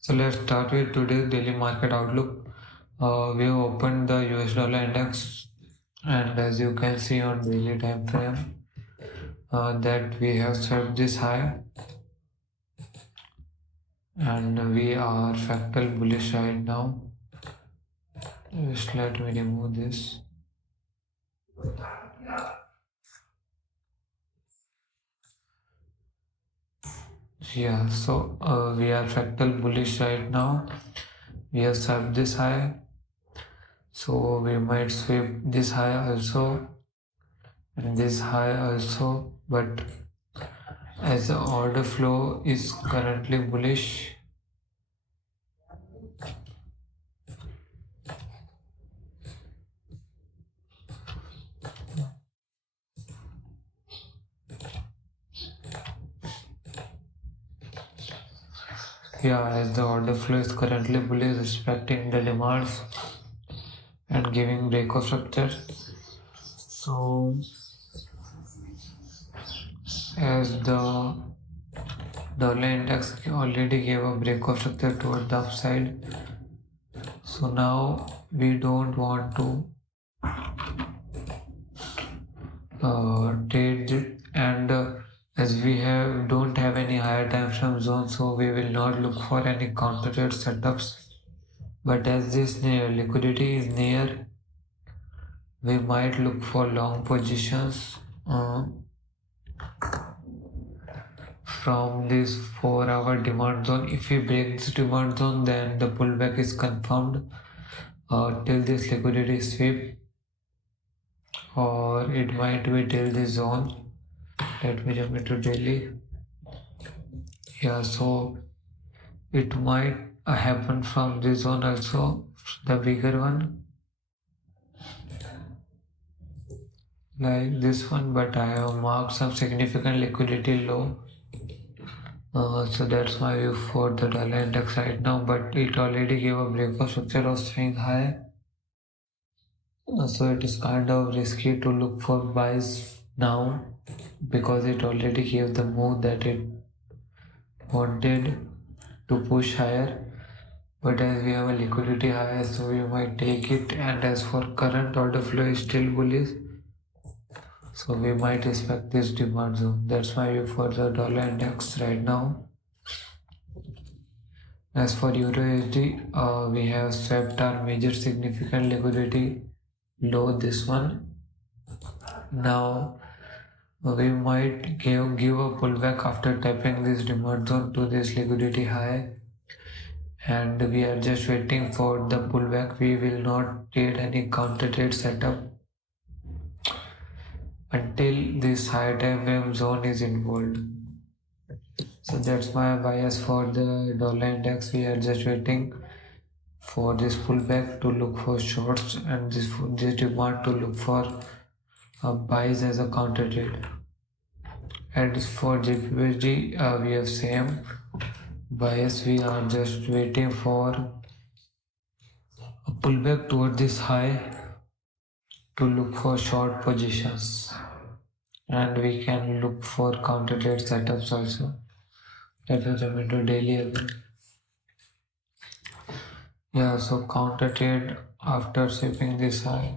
So let's start with today's daily market outlook. We have opened the US dollar index, and as you can see on daily time frame, that we have swept this high, and we are fractal bullish right now. Just let me remove this. Yeah, so we are fractal bullish right now. We have swept this high, so we might sweep this high also and this high also, but as the order flow is currently bullish, as the order flow is currently bullish, respecting the demands and giving breakout structure. So, as the dollar index already gave a breakout structure toward the upside, so now we don't want to trade it, and as we don't have any higher time frame zone, so we will not look for any counter trade setups. But as this liquidity is near, we might look for long positions from this 4-hour demand zone. If we break this demand zone, then the pullback is confirmed till this liquidity sweep, or it might be till this zone. Let me jump into daily. So it might happen from this zone also, the bigger one, like this one, but I have marked some significant liquidity low. So that's my view for the dollar index right now, but it already gave a breakout structure of swing high. So it is kind of risky to look for buys now because it already gave the move that it wanted to push higher. But as we have a liquidity high, so we might take it. And as for current order flow is still bullish, so we might expect this demand zone. That's my view for the dollar index right now. As for Euro USD, we have swept our major significant liquidity low, this one. Now we might give a pullback after tapping this demand zone to this liquidity high, and we are just waiting for the pullback. We will not trade any counter trade setup until this high time frame zone is involved. So that's my bias for the dollar index. We are just waiting for this pullback to look for shorts, and this demand to look for buys as a counter trade. And for JPUSD, we have same bias. We are just waiting for a pullback toward this high to look for short positions, and we can look for counter trade setups also. Let us jump into daily again. So counter trade after sweeping this high,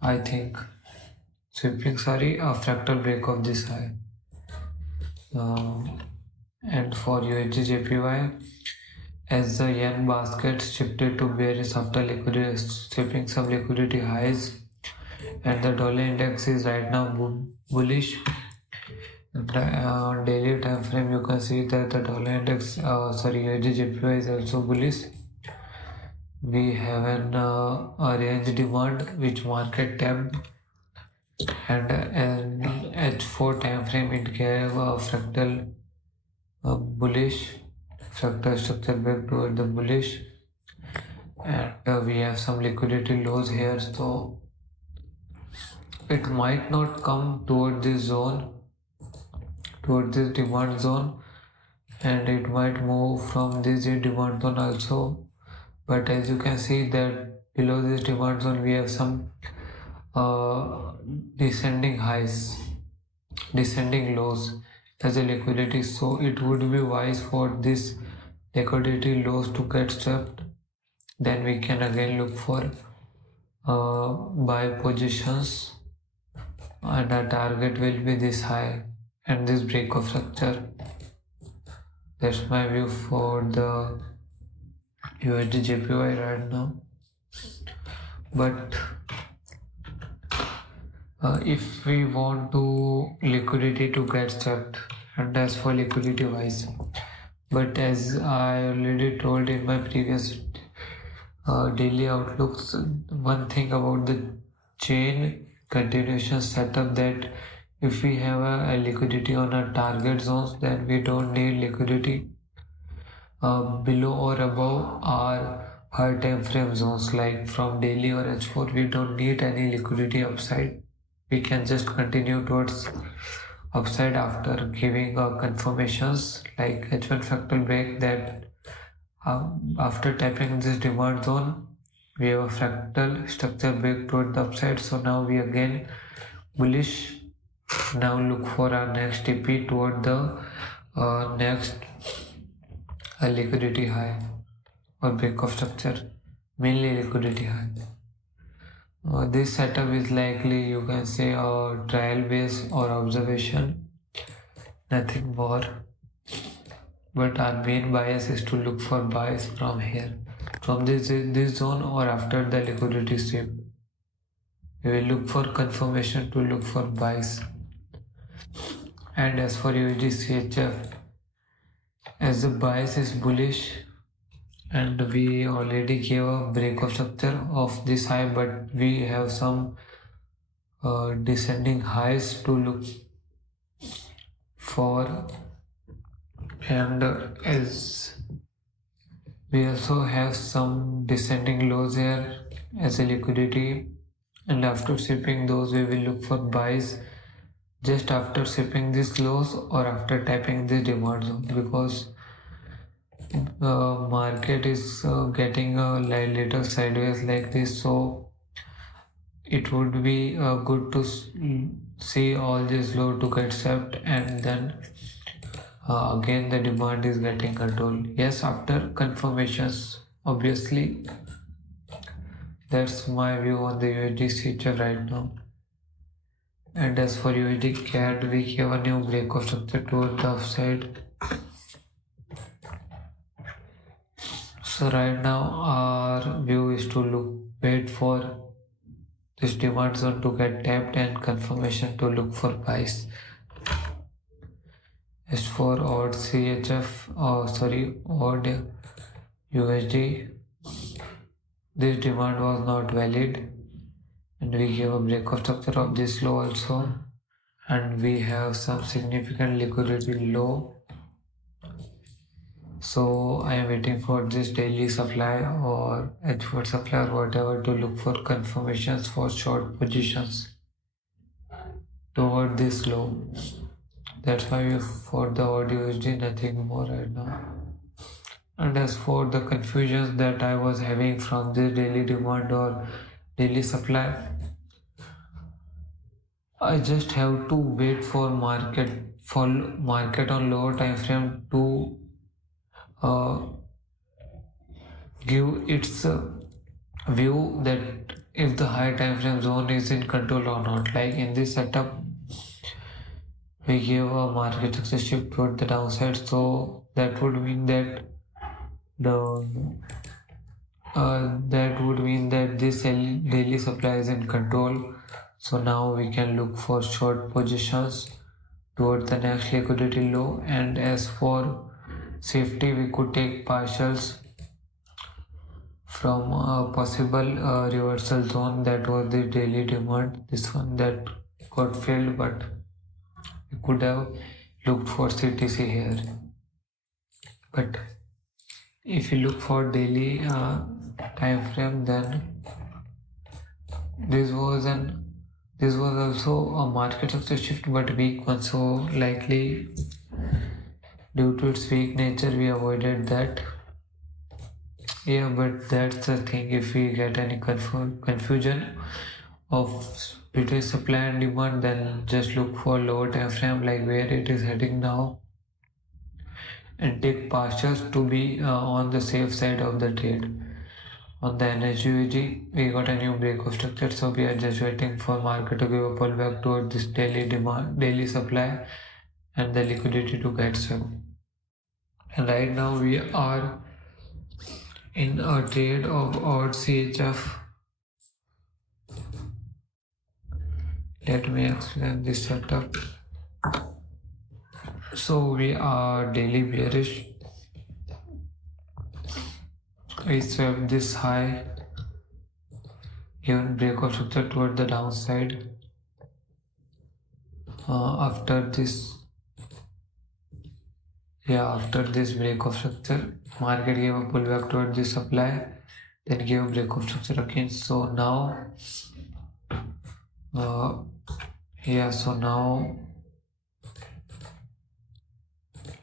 I think a fractal break of this high. And for USD as the yen basket shifted to bearish after liquidity sweeping some liquidity highs, and the dollar index is right now bullish. On daily time frame, you can see that the dollar index, USD is also bullish. We have a range demand which market tapped, and an H4 time frame it gave a fractal bullish fractal structure back toward the bullish, and we have some liquidity lows here, so it might not come toward this zone, toward this demand zone, and it might move from this demand zone also. But as you can see that below this demand zone we have some descending highs, descending lows as a liquidity, so it would be wise for this liquidity lows to get swept, then we can again look for buy positions, and our target will be this high and this break of structure. That's my view for the USD JPY right now. But if we want to liquidity to get swept, and as for liquidity wise, but as I already told in my previous daily outlooks, one thing about the chain continuation setup, that if we have a liquidity on our target zones, then we don't need liquidity below or above our high time frame zones, like from daily or H4. We don't need any liquidity upside. We can just continue towards upside after giving confirmations like H1 fractal break, that after tapping this demand zone we have a fractal structure break toward the upside. So now we again bullish. Now look for our next TP toward the next liquidity high or break of structure, mainly liquidity high. This setup is likely, you can say, a trial base or observation, nothing more. But our main bias is to look for buys from here, from this zone, or after the liquidity sweep. We will look for confirmation to look for buys. And as for USD CHF, as the bias is bullish, and we already gave a break of structure of this high, but we have some descending highs to look for, and as we also have some descending lows here as a liquidity, and after sweeping those we will look for buys just after sweeping these lows or after tapping this demand zone, because market is getting a little sideways like this. So it would be good to see all this low to get swept, and then again the demand is getting controlled. Yes, after confirmations, obviously. That's my view on the USD CHF right now. And as for USD CAD, we have a new break of structure toward the upside. So right now our view is to wait for this demand zone to get tapped and confirmation to look for buys. As for odd CHF, odd USD, this demand was not valid, and we give a break of structure of this low also, and we have some significant liquidity low. So I am waiting for this daily supply or H4 supply or whatever to look for confirmations for short positions toward this low. That's why for the odd USD, nothing more right now. And as for the confusions that I was having from this daily demand or daily supply, I just have to wait for market on lower time frame to give its view that if the high time frame zone is in control or not. Like in this setup, we give a market success shift toward the downside, so that would mean that this daily supply is in control. So now we can look for short positions toward the next liquidity low. And as for safety, we could take partials from a possible reversal zone, that was the daily demand, this one that got failed, but we could have looked for CTC here. But if you look for daily time frame, then this was also a market success shift, but weak one. So likely due to its weak nature, we avoided that. Yeah, but that's the thing. If we get any confusion of between supply and demand, then just look for lower time frame, like where it is heading now. and take partials to be on the safe side of the trade. On the NHUG, we got a new breakout structure, so we are just waiting for market to give a pullback toward this daily demand, daily supply, and the liquidity to get swept. And right now we are in a trade of odd CHF. Let me explain this setup. So we are daily bearish. We swept this high, given breakout structure toward the downside. After this breakout structure, market gave a pullback toward the supply, then gave a breakout structure again. So now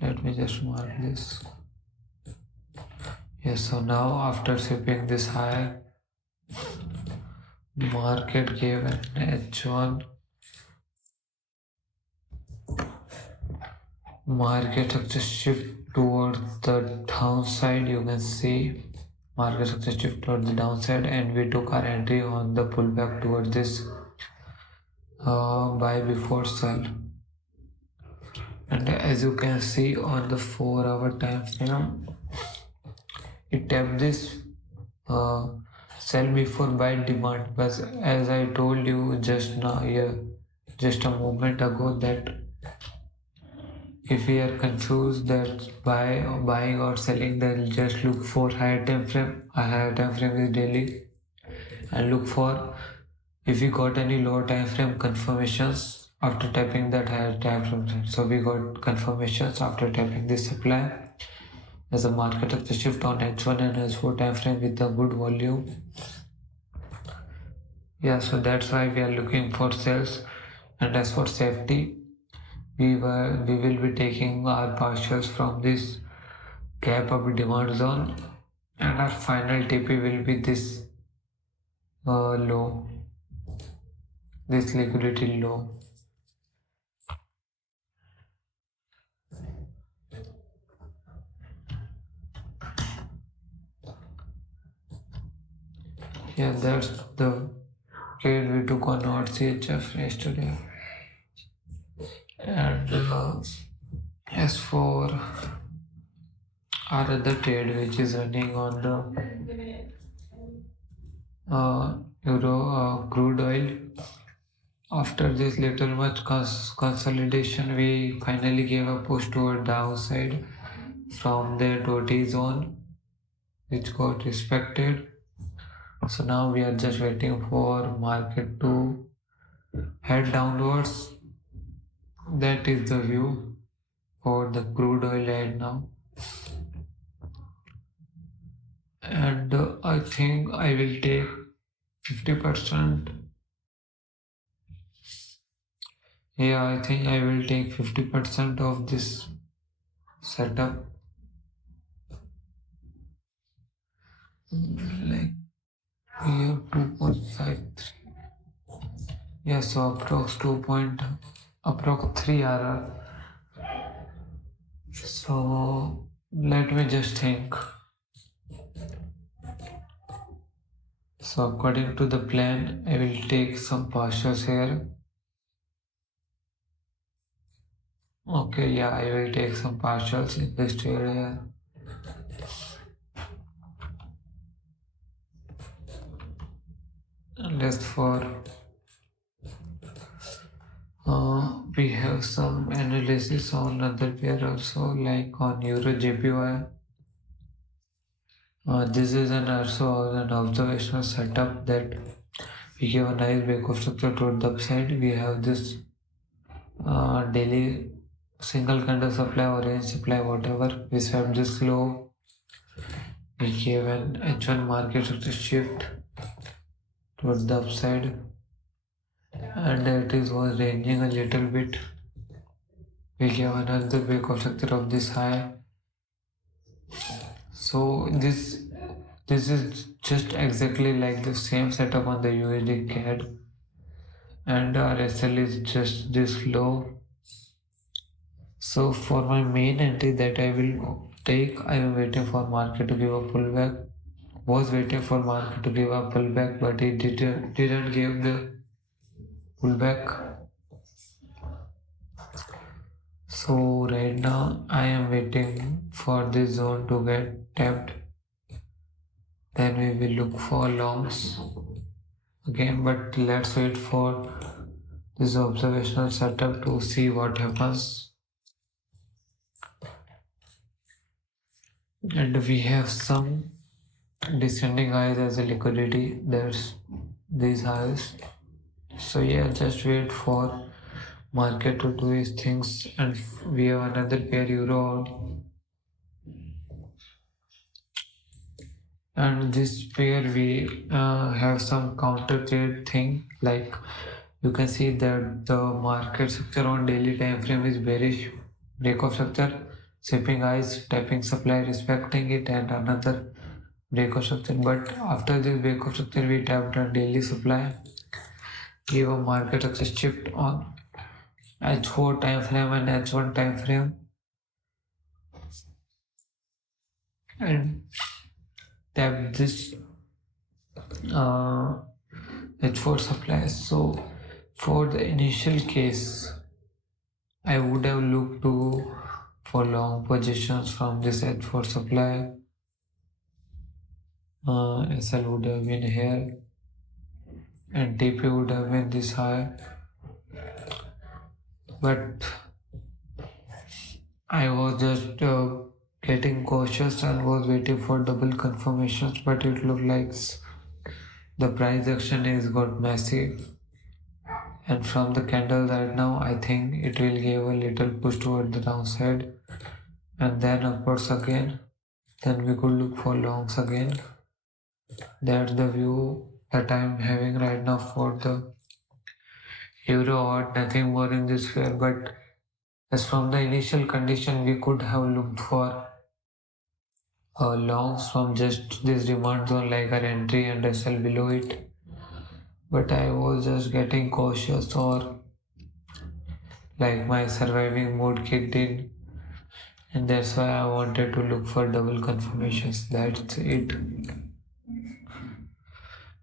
let me just mark this. So now after sweeping this high, market gave an H1. Market structure shift towards the downside. You can see market structure shift towards the downside, and we took our entry on the pullback towards this buy before sell. And as you can see on the 4-hour time frame, it tapped this sell before buy demand. But as I told you just a moment ago, that if we are confused that buying or selling, then just look for higher time frame. A higher time frame is daily, and look for if we got any lower time frame confirmations after tapping that higher time frame. So we got confirmations after tapping this supply as a market of the shift on H1 and H4 time frame with a good volume. So that's why we are looking for sales. And as for safety, we will be taking our partials from this gap up demand zone, and our final TP will be this low, this liquidity low. That's the trade we took on our CHF yesterday. And as for our other trade, which is running on the euro crude oil, after this little much consolidation, we finally gave a push toward downside from the 20 zone, which got respected. So now we are just waiting for market to head downwards. That is the view for the crude oil right now. And I think I will take 50%. I think I will take 50% of this setup. Like here 2.53. So approx 3 RR. So let me just think. So according to the plan, I will take some partials here. Okay, I will take some partials in this trade here. And as for we have some analysis on other pair also, like on Euro JPY. This is also an observational setup that we give a nice breakout structure toward the upside. We have this daily single candle supply or range supply, whatever. We swept this low. We gave an H1 market structure shift towards the upside, and it was ranging a little bit. We gave another breakout structure of this high. So this is just exactly like the same setup on the USD CAD, and our SL is just this low. So for my main entry that I will take, I am waiting for market to give a pullback. Was waiting for market to give a pullback, but it didn't give the pullback. So right now I am waiting for this zone to get tapped. Then we will look for longs again, but let's wait for this observational setup to see what happens. And we have some descending highs as a liquidity. There's these highs. So yeah, just wait for market to do its things, and we have another pair euro, and this pair we have some counter trade thing. Like you can see that the market structure on daily time frame is bearish, break of structure, shipping highs, tapping supply, respecting it, and another break of structure. But after this break of structure, we tapped on daily supply, give a market structure shift on H4 time frame and H1 time frame, and tap this uh, H4 supply. So for the initial case, I would have looked to for long positions from this H4 supply. SL would have been here, and TP would have been this high, but I was just getting cautious and was waiting for double confirmations, but it looked like the price action is got massive, and from the candle right now I think it will give a little push toward the downside and then upwards again. Then we could look for longs again. That's the view that I'm having right now for the euro, or nothing more in this pair. But as from the initial condition, we could have looked for longs from just this demand zone like our entry and SL below it. But I was just getting cautious, or like my surviving mode kicked in, and that's why I wanted to look for double confirmations. That's it.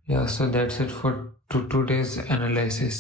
Yeah, so that's it for today's analysis.